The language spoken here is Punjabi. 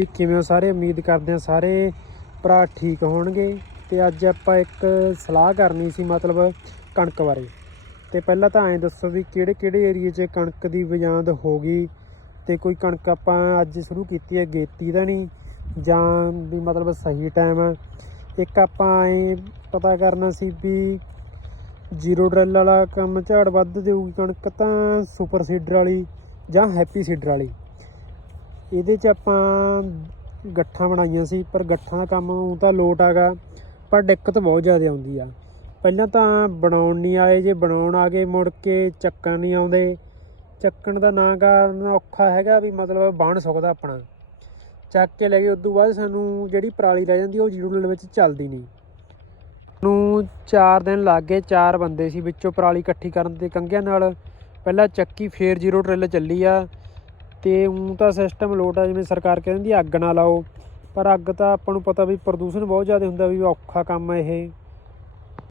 ਜੀ, ਕਿਵੇਂ ਹੋ? ਸਾਰੇ ਉਮੀਦ ਕਰਦੇ ਹਾਂ ਸਾਰੇ ਭਰਾ ਠੀਕ ਹੋਣਗੇ। ਤੇ ਅੱਜ ਆਪਾਂ ਇੱਕ ਸਲਾਹ ਕਰਨੀ ਸੀ ਮਤਲਬ ਕਣਕ ਬਾਰੇ। ਤੇ ਪਹਿਲਾਂ ਤਾਂ ਐਂ ਦੱਸੋ ਵੀ ਕਿਹੜੇ ਕਿਹੜੇ ਏਰੀਏ 'ਚ ਕਣਕ ਦੀ ਬਜਾਂਦ ਹੋ ਗਈ? ਤੇ ਕੋਈ ਕਣਕ ਆਪਾਂ ਅੱਜ ਸ਼ੁਰੂ ਕੀਤੀ ਹੈ ਗੇਤੀ ਦਾ ਨਹੀਂ? ਜਾਂ ਵੀ ਮਤਲਬ ਸਹੀ ਟਾਈਮ ਇੱਕ ਆਪਾਂ ਐਂ ਪਤਾ ਕਰਨਾ ਸੀ ਵੀ ਜ਼ੀਰੋ ਡਰਿਲ ਵਾਲਾ ਕੰਮ ਝਾੜ ਵੱਧ ਦੇਊਗੀ ਕਣਕ ਤਾਂ ਸੁਪਰ ਸੀਡਰ ਵਾਲੀ ਜਾਂ ਹੈਪੀ ਸੀਡਰ ਵਾਲੀ। ਇਹਦੇ 'ਚ ਆਪਾਂ ਗੱਠਾਂ ਬਣਾਈਆਂ ਸੀ, ਪਰ ਗੱਠਾਂ ਦਾ ਕੰਮ ਊਂ ਤਾਂ ਲੋਟ ਆਗਾ ਪਰ ਦਿੱਕਤ ਬਹੁਤ ਜ਼ਿਆਦਾ ਆਉਂਦੀ ਆ। ਪਹਿਲਾਂ ਤਾਂ ਬਣਾਉਣ ਨਹੀਂ ਆਏ, ਜੇ ਬਣਾਉਣ ਆ ਗਏ, ਮੁੜ ਕੇ ਚੱਕਣ ਨਹੀਂ ਆਉਂਦੇ। ਚੱਕਣ ਦਾ ਨਾਂ ਕਾਰਨ ਔਖਾ ਹੈਗਾ ਵੀ ਮਤਲਬ ਬਣ ਸਕਦਾ ਆਪਣਾ। ਚੱਕ ਕੇ ਲੈ ਗਏ ਤੋਂ ਬਾਅਦ ਸਾਨੂੰ ਜਿਹੜੀ ਪਰਾਲੀ ਰਹਿ ਜਾਂਦੀ, ਉਹ ਜ਼ੀਰੋ ਡਰਿਲ ਵਿੱਚ ਚੱਲਦੀ ਨਹੀਂ। ਨੂੰ 4 ਦਿਨ ਲੱਗ ਗਏ, ਚਾਰ ਬੰਦੇ ਸੀ ਵਿੱਚੋਂ ਪਰਾਲੀ ਇਕੱਠੀ ਕਰਨ 'ਤੇ ਕੰਗਿਆਂ ਨਾਲ। ਪਹਿਲਾਂ ਚੱਕੀ ਫੇਰ ਜ਼ੀਰੋ ਡਰਿਲ ਚੱਲੀ ਆ। ਤੇ ਉਂ ਤਾਂ ਸਿਸਟਮ ਲੋਟ ਆ, ਜਿਵੇਂ ਸਰਕਾਰ ਕਹਿੰਦੀ ਅੱਗ ਨਾ ਲਾਓ। ਪਰ ਅੱਗ ਤਾਂ ਆਪਾਂ ਨੂੰ ਪਤਾ ਵੀ ਪ੍ਰਦੂਸ਼ਣ ਬਹੁਤ ਜ਼ਿਆਦਾ ਹੁੰਦਾ, ਵੀ ਔਖਾ ਕੰਮ ਹੈ ਇਹ।